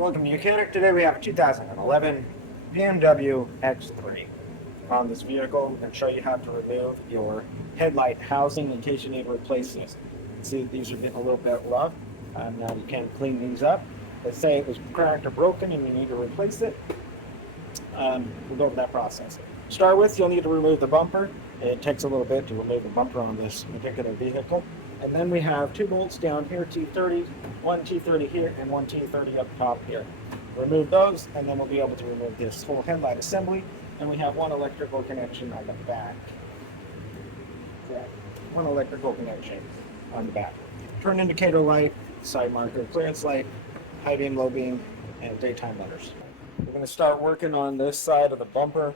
Welcome to Mechanic. Today we have a 2011 BMW X3 on this vehicle and show you how to remove your headlight housing in case you need to replace this. See, these are getting a little bit rough. Now you can clean these up. Let's say it was cracked or broken and you need to replace it. We'll go over that process. To start with, you'll need to remove the bumper. It takes a little bit to remove the bumper on this particular vehicle. And then we have two bolts down here, T30, one T30 here, and one T30 up top here. Remove those, and then we'll be able to remove this whole headlight assembly. And we have one electrical connection on the back. One electrical connection on the back. Turn indicator light, side marker, clearance light, high beam, low beam, and daytime letters. We're going to start working on this side of the bumper,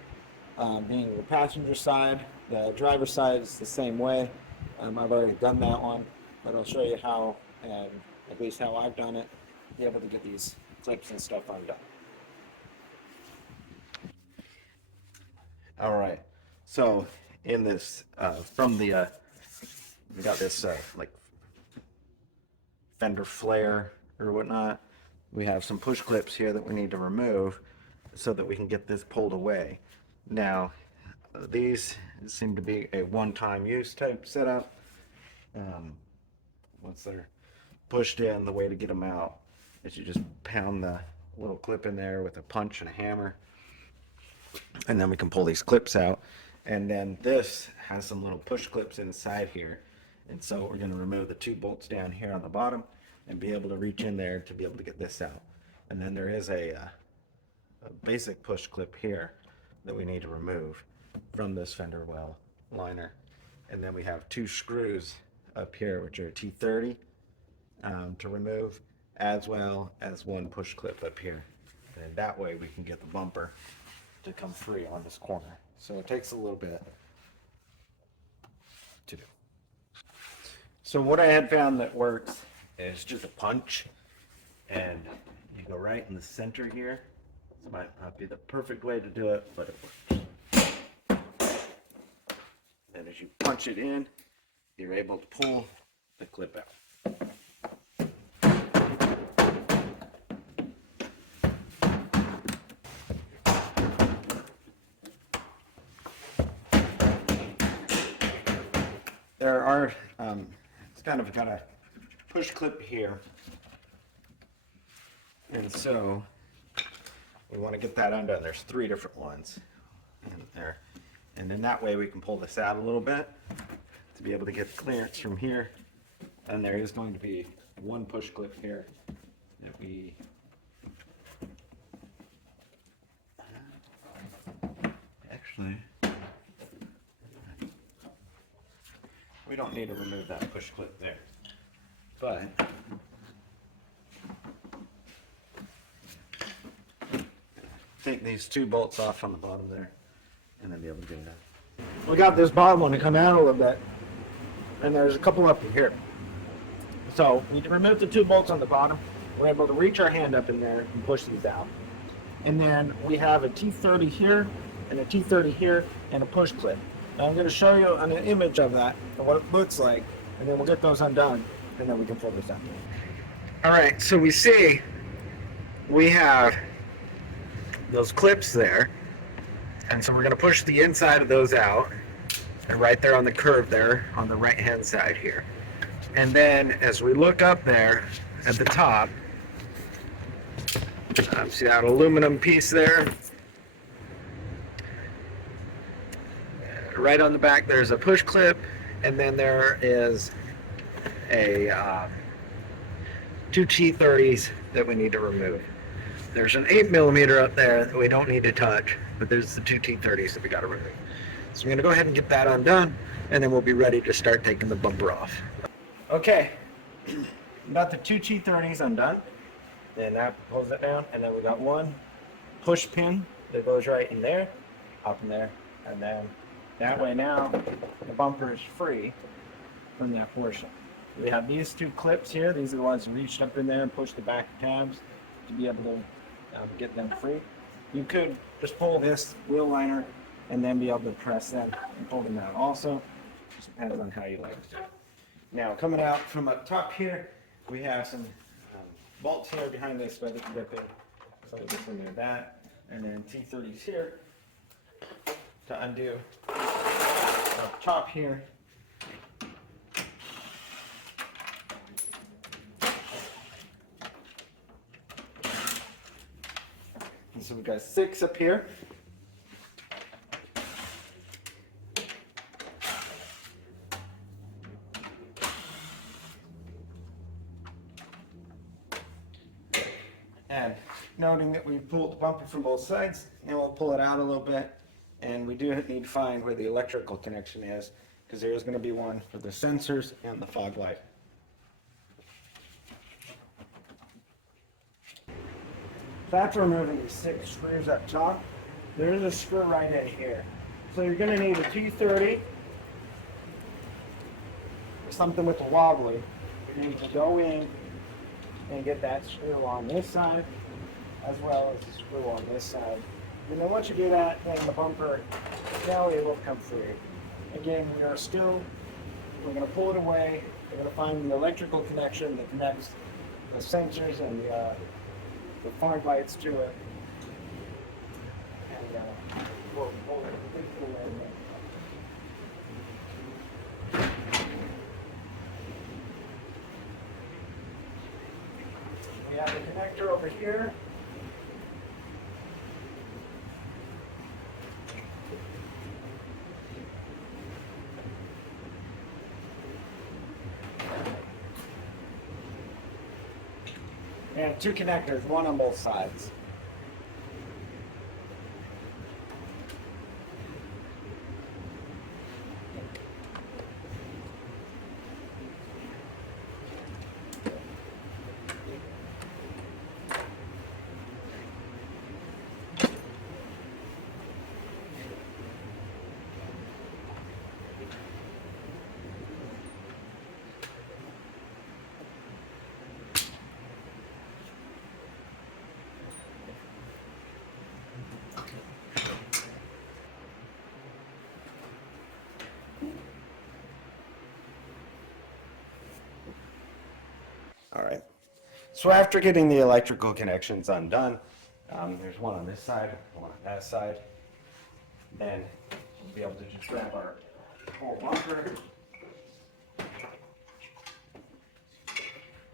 being the passenger side. The driver's side is the same way. I've already done that one, but I'll show you how, and at least how I've done it, be able to get these clips and stuff undone. All right, so in this, we got this like fender flare or whatnot. We have some push clips here that we need to remove so that we can get this pulled away. Now, these seem to be a one-time use type setup. Once they're pushed in, the way to get them out is you just pound the little clip in there with a punch and a hammer, and then we can pull these clips out. And then this has some little push clips inside here, and so we're going to remove the two bolts down here on the bottom and be able to reach in there to be able to get this out. And then there is a basic push clip here that we need to remove from this fender well liner. And then we have two screws up here, which are T30 to remove, as well as one push clip up here. And that way we can get the bumper to come free on this corner. So it takes a little bit to do. So what I had found that works is just a punch, and you go right in the center here. This might not be the perfect way to do it, but it works. And as you punch it in, you're able to pull the clip out. There are, it's kind of got a push clip here, and so we want to get that undone. There's three different ones in there, and then that way we can pull this out a little bit to be able to get clearance from here. And there is going to be one push clip here that we actually, we don't need to remove that push clip there, but take these two bolts off on the bottom there and then be able to get it out. We got this bottom one to come out a little bit, and there's a couple up in here. So we remove the two bolts on the bottom. We're able to reach our hand up in there and push these out. And then we have a T30 here and a T30 here and a push clip. Now I'm going to show you an image of that and what it looks like, and then we'll get those undone, and then we can pull this out. All right, so we see we have those clips there, and so we're going to push the inside of those out, and right there on the curve there on the right hand side here. And then as we look up there at the top, see that aluminum piece there? Right on the back there's a push clip, and then there is a two T30s that we need to remove. There's an 8mm up there that we don't need to touch, but there's the two T30s that we got to remove. So I'm going to go ahead and get that undone, and then we'll be ready to start taking the bumper off. Okay, got the two T30s undone, and that pulls it down, and then we got one push pin that goes right in there, up in there, and then that way now the bumper is free from that portion. We have these two clips here. These are the ones reached up in there and push the back tabs to be able to get them free. You could just pull this wheel liner and then be able to press them and pull them out also. Just depends on how you like to do it. Now coming out from up top here, we have some bolts here behind this so I can get there. So I just remove that. And then T30s here to undo up top here. And so we've got 6 up here. And noting that we pulled the bumper from both sides, and we'll pull it out a little bit. And we do need to find where the electrical connection is, because there is going to be one for the sensors and the fog light. So after removing these 6 screws up top, there is a screw right in here. So you're going to need a T30 or something with a wobbly. You need to go in and get that screw on this side as well as the screw on this side. And then once you do that, then the bumper is now able to come free. Again, we're going to pull it away. We're going to find the electrical connection that connects the sensors and the fog lights to it. And we'll pull it away. We have the connector over here. And 2 connectors, one on both sides. All right. So after getting the electrical connections undone, there's one on this side, one on that side. Then we'll be able to just grab our whole bumper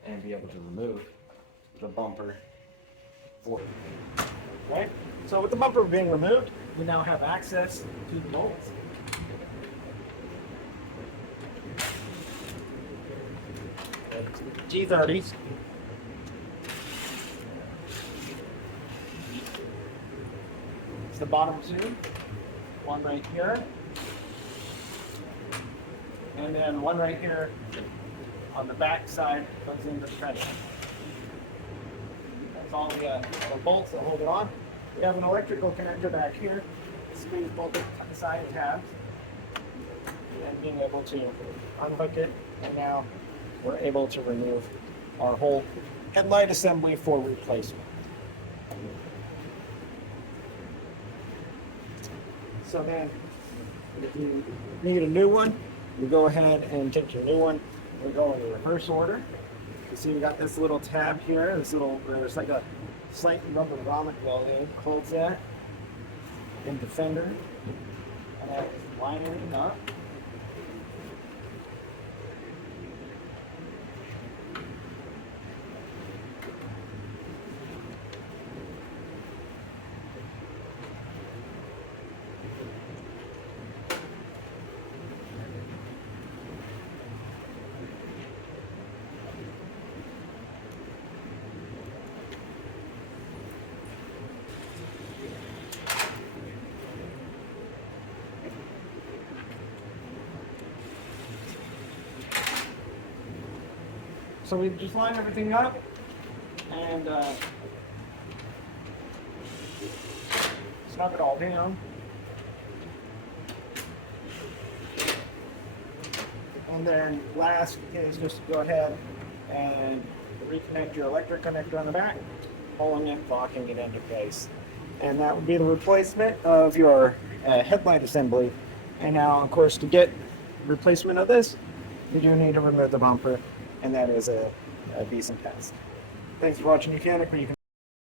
and be able to remove the bumper for it. Right? So with the bumper being removed, we now have access to the bolts. T30s. It's the bottom 2. One right here. And then one right here on the back side comes in the treadle. That's all the bolts that hold it on. We have an electrical connector back here. Squeeze both the side tabs. And being able to unhook it. And now we're able to remove our whole headlight assembly for replacement. So then, if you need a new one, you go ahead and take your new one. We go in reverse order. You see we got this little tab here, there's like a slight rubber grommet welding holds that in Defender. And that's lining it up. So we just line everything up and snap it all down. And then last is just to go ahead and reconnect your electric connector on the back, pulling it, locking it into place. And that would be the replacement of your headlight assembly. And now, of course, to get replacement of this, you do need to remove the bumper, and that is a decent task. Thanks for watching, Mechanic. You can